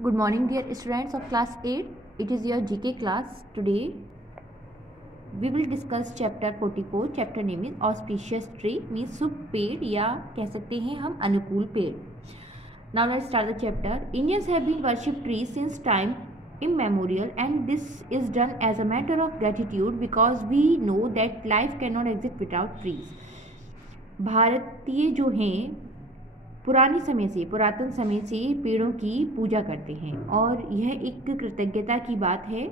Good morning, dear students of class 8. It is your GK class. Today we will discuss chapter 44. Chapter name is auspicious tree, means शुभ पेड़ या कह सकते हैं हम अनुकूल पेड़. Now let's start the chapter. Indians have been worship trees since time immemorial, and this is done as a matter of gratitude because we know that life cannot exist without trees. भारतीय जो हैं पुरातन समय से पेड़ों की पूजा करते हैं और यह एक कृतज्ञता की बात है.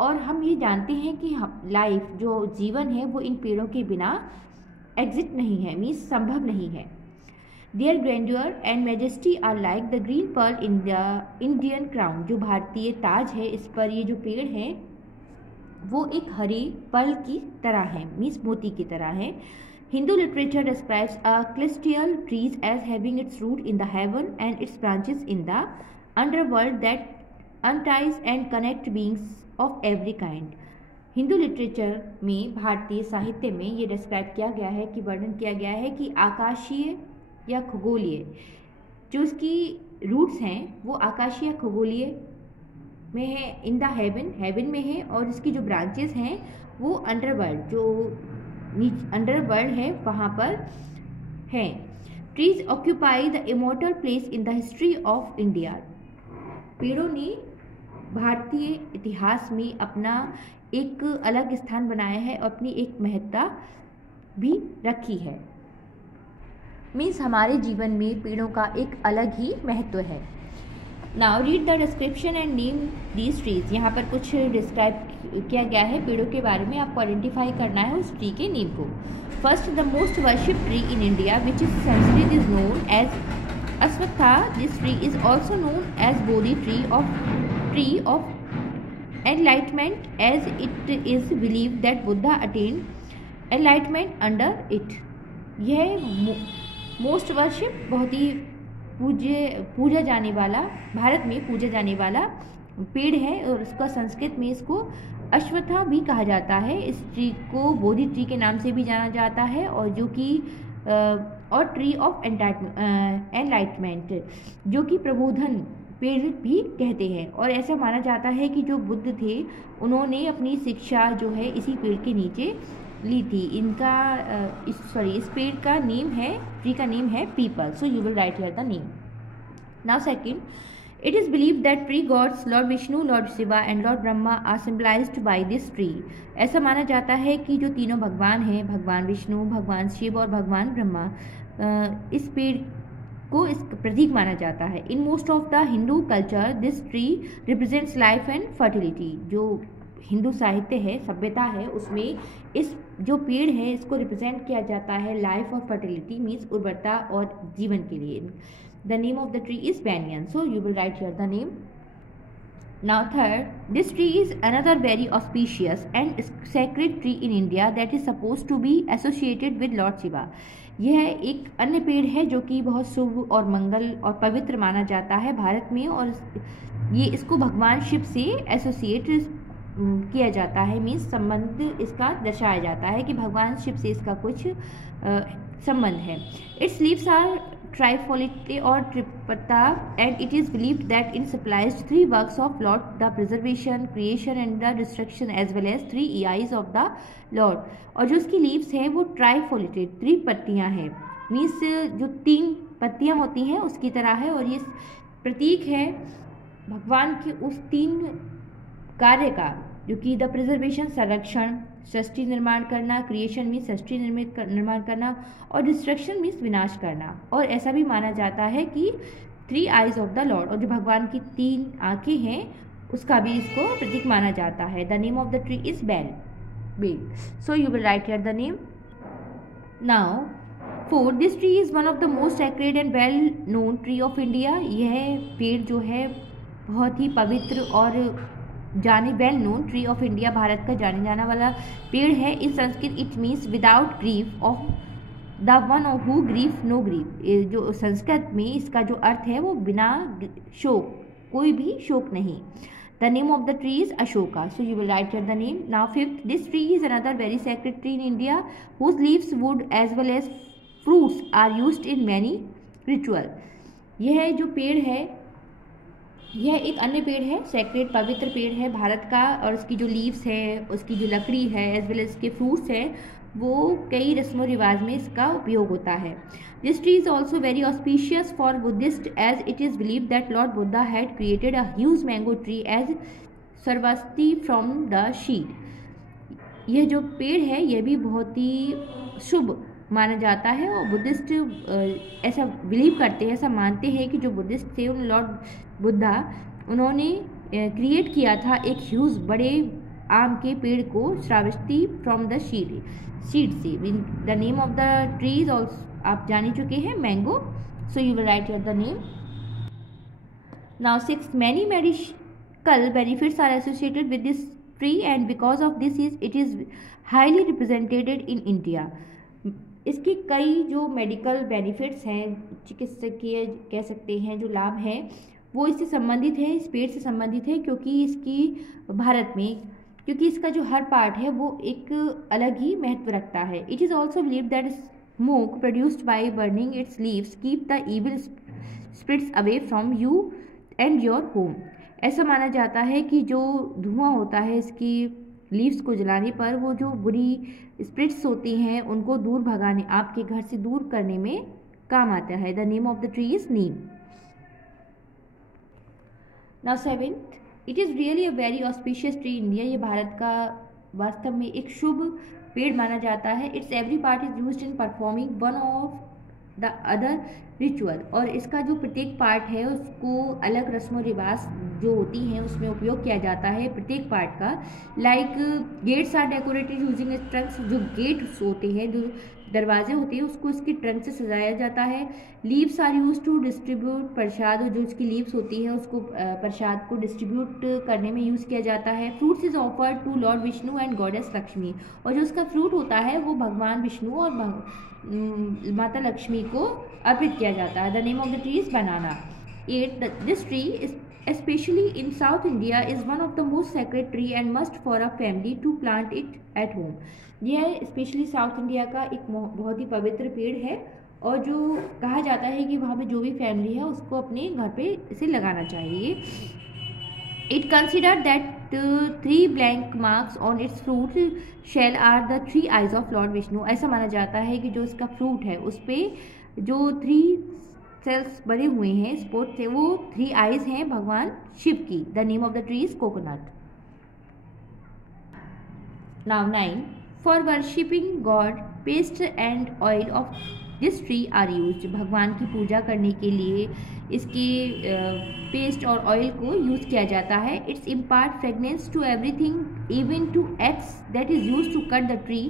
और हम ये जानते हैं कि लाइफ जो जीवन है वो इन पेड़ों के बिना एग्जिस्ट नहीं है, मीन्स संभव नहीं है. Their grandeur and majesty are like the green pearl in the Indian crown. जो भारतीय ताज है, इस पर ये जो पेड़ हैं वो एक हरे पर्ल की तरह है, मीन्स मोती की तरह है. Hindu literature describes a celestial trees as having its root in the heaven and its branches in the underworld that unties and connect beings of every kind. Hindu literature में, भारतीय साहित्य में ये डिस्क्राइब किया गया है कि वर्णन किया गया है कि आकाशीय या खगोलीय जो इसकी रूट्स हैं वो आकाशीय खगोलीय में है, इन द हेवन में है, और इसकी जो ब्रांचेस हैं वो अंडरवर्ल्ड जो अंडरवर्ल्ड है वहाँ पर है. Trees occupy the immortal place in the history of India. पेड़ों ने भारतीय इतिहास में अपना एक अलग स्थान बनाया है और अपनी एक महत्ता भी रखी है. मीन्स हमारे जीवन में पेड़ों का एक अलग ही महत्व है. Now read the description and name these trees. यहाँ पर कुछ डिस्क्राइब किया गया है पेड़ों के बारे में, आपको आइडेंटिफाई करना है उस ट्री के नेम को. First, the most worship tree in India which is Sanskrit is known as Ashvattha. This tree is also known as Bodhi tree of enlightenment as it is believe that Buddha attend enlightenment under it. यह most worship, बहुत ही पूजा जाने वाला, भारत में पूजा जाने वाला पेड़ है और उसका संस्कृत में इसको अश्वत्था भी कहा जाता है. इस ट्री को बोधि ट्री के नाम से भी जाना जाता है और जो कि और ट्री ऑफ एनलाइटमेंट जो कि प्रबोधन पेड़ भी कहते हैं. और ऐसा माना जाता है कि जो बुद्ध थे उन्होंने अपनी शिक्षा जो है इसी पेड़ के नीचे ली थी. इस पेड़ का नेम है, ट्री का नेम है peepal. So you will write here the name. Now second, it is believe that tree gods lord Vishnu, lord Shiva and lord Brahma are symbolized by this tree. ऐसा माना जाता है कि जो तीनों भगवान हैं, भगवान विष्णु, भगवान शिव और भगवान ब्रह्मा, इस पेड़ को इस प्रतीक माना जाता है. In most of the Hindu culture this tree represents life and fertility. जो हिंदू साहित्य है, सभ्यता है, उसमें इस जो पेड़ है इसको रिप्रेजेंट किया जाता है लाइफ और फर्टिलिटी, मीन्स उर्वरता और जीवन के लिए. The name of the tree is banyan. So you will write here the name. Now third, this tree is another very auspicious and sacred tree in India that is suppose to be associated with lord Shiva. यह एक अन्य पेड़ है जो कि बहुत शुभ और मंगल और पवित्र माना जाता है भारत में, और ये इसको भगवान शिव से एसोसिएट किया जाता है, मीन्स संबंध इसका दर्शाया जाता है कि भगवान शिव से इसका कुछ संबंध है. इट्स लीव्स आर ट्राइफोलिटे और ट्रिपता and it is believed that in supplies three works of lord, the preservation, creation and the destruction as well as three eyes of the lord. और जो उसकी लीव्स हैं वो ट्राइफोलिटेड, 3 पत्तियाँ हैं, मीन्स जो 3 पत्तियाँ होती हैं उसकी तरह है. और ये प्रतीक है भगवान के उस 3 कार्य का, जो कि द प्रिजर्वेशन संरक्षण, सृष्टि निर्माण करना, क्रिएशन मीन्स सृष्टि निर्माण करना, और डिस्ट्रक्शन मीन्स विनाश करना. और ऐसा भी माना जाता है कि 3 आईज ऑफ द लॉर्ड, और जो भगवान की 3 आंखें हैं उसका भी इसको प्रतीक माना जाता है. The name of the tree is bel. So you will write here the name. Now fourth, this tree is one of the most sacred and well known tree of India. यह पेड़ जो है बहुत ही पवित्र और well known tree of India, भारत का जाने जाना वाला पेड़ है. In Sanskrit it means without grief of the one who grief no grief. जो संस्कृत में इसका जो अर्थ है वो बिना शोक, कोई भी शोक नहीं. The name of the tree is Ashoka. So you will write here the name. Now fifth, this tree is another very sacred tree in India whose leaves, wood as well as fruits are used in many ritual. यह जो पेड़ है यह एक अन्य पेड़ है, sacred पवित्र पेड़ है भारत का, और उसकी जो लीव्स है, उसकी जो लकड़ी है, एज वेल एज इसके फ्रूट्स हैं, वो कई रस्मों रिवाज में इसका उपयोग होता है। This tree is also very auspicious for Buddhist as it is believe that lord Buddha had created a huge mango tree as Shravasti from the seed. यह जो पेड़ है यह भी बहुत ही शुभ माना जाता है, और बुद्धिस्ट ऐसा बिलीव करते हैं, ऐसा मानते हैं कि जो बुद्धिस्ट थे, उन लॉर्ड बुद्धा, उन्होंने क्रिएट किया था एक ह्यूज बड़े आम के पेड़ को श्रावस्ती फ्रॉम द सीड से। The name of the trees also आप जान ही चुके हैं, mango, so you will write your the name. Now 6 many medical benefits are associated with this tree and because of this it is highly represented in India. इसके कई जो medical benefits हैं, चिकित्सकीय कह सकते हैं जो लाभ हैं, वो इससे संबंधित है, इस पेड़ से संबंधित है, क्योंकि इसकी भारत में, क्योंकि इसका जो हर पार्ट है वो एक अलग ही महत्व रखता है। It is also believe that smoke produced by burning its leaves keep the evil spirits away from you and your home. ऐसा माना जाता है कि जो धुआं होता है इसकी लीव्स को जलाने पर, वो जो बुरी स्पिरिट्स होती हैं उनको दूर भगाने, आपके घर से दूर करने में काम आता है। The name of the tree is Neem. Now 7th, it is really a very auspicious tree India. ये भारत का वास्तव में एक शुभ पेड़ माना जाता है। It's every part is used in performing one of the other ritual, और इसका जो प्रत्येक पार्ट है उसको अलग रस्मों रिवाज जो होती हैं उसमें उपयोग किया जाता है प्रत्येक पार्ट का। Like gates are decorated using its trunks, जो गेट्स होते हैं, जो दरवाजे होते हैं, उसको इसके ट्रंक से सजाया जाता है। Leaves are use to distribute prasad, और जो इसकी लीव्स होती है उसको प्रसाद को डिस्ट्रीब्यूट करने में यूज़ किया जाता है। Fruits is offered to lord Vishnu and goddess Lakshmi, और जो उसका फ्रूट होता है वो भगवान विष्णु और माता लक्ष्मी को अर्पित किया जाता है। The name of the tree is banana. 8, this tree is especially in South India is one of the most sacred tree and must for a family to plant it at home। यह specially south India का एक बहुत ही पवित्र पेड़ है, और जो कहा जाता है कि वहाँ पे जो भी फैमिली है उसको अपने घर पे इसे लगाना चाहिए। It consider that 3 blank marks on its fruit shell are the 3 eyes of lord Vishnu. ऐसा माना जाता है कि जो इसका फ्रूट है उस पर जो 3 सेल्स बने हुए हैं स्पोर्ट से, वो 3 आइज हैं भगवान शिव की। The name of the tree is coconut. Now 9, for worshipping god paste and oil of this tree are use. भगवान की पूजा करने के लिए इसके पेस्ट और ऑयल को यूज किया जाता है। Its impart fragrance to everything even to axe that is use to cut the tree.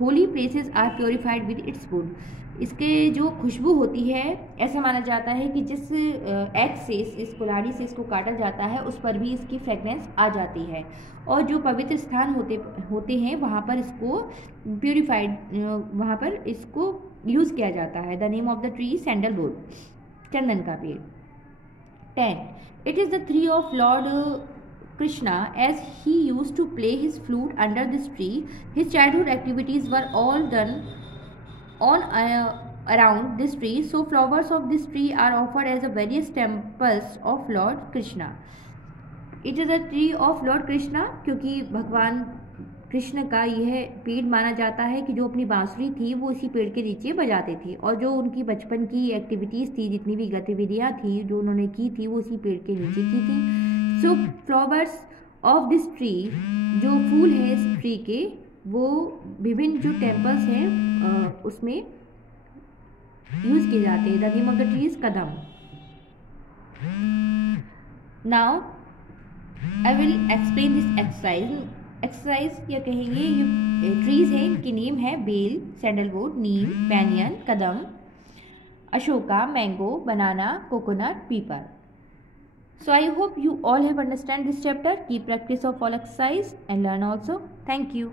Holy places are purified with its wood. इसके जो खुशबू होती है, ऐसा माना जाता है कि जिस एक्स से, इस कुल्हाड़ी से इसको काटा जाता है उस पर भी इसकी फ्रेगनेंस आ जाती है, और जो पवित्र स्थान होते हैं वहाँ पर इसको प्योरीफाइड, वहाँ पर इसको यूज़ किया जाता है। The name of the tree sandalwood, चंदन का पेड़। 10, it is the tree of lord Krishna as he used to play his flute under this tree. His childhood activities were all done on around this tree, so flowers of this tree are offered as the various temples of Lord Krishna. It is a tree of Lord Krishna, क्योंकि भगवान कृष्ण का यह पेड़ माना जाता है कि जो अपनी बांसुरी थी वो इसी पेड़ के नीचे बजाते थे, और जो उनकी बचपन की एक्टिविटीज़ थी, जितनी भी गतिविधियाँ थी जो उन्होंने की थी, वो इसी पेड़ के नीचे की थी। सो फ्लावर्स ऑफ दिस ट्री, जो फूल है इस ट्री के, वो विभिन्न जो टेम्पल्स हैं उसमें यूज़ किए जाते हैं। The name of the tree is kadam. Now I will explain this exercise या कहेंगे ये ट्रीज हैं, इनकी नेम है bael, sandalwood, neem, banyan, kadam, ashoka, mango, banana, coconut, peepal. So I hope you all have understand this chapter. Keep practice of all exercise and learn also. Thank you.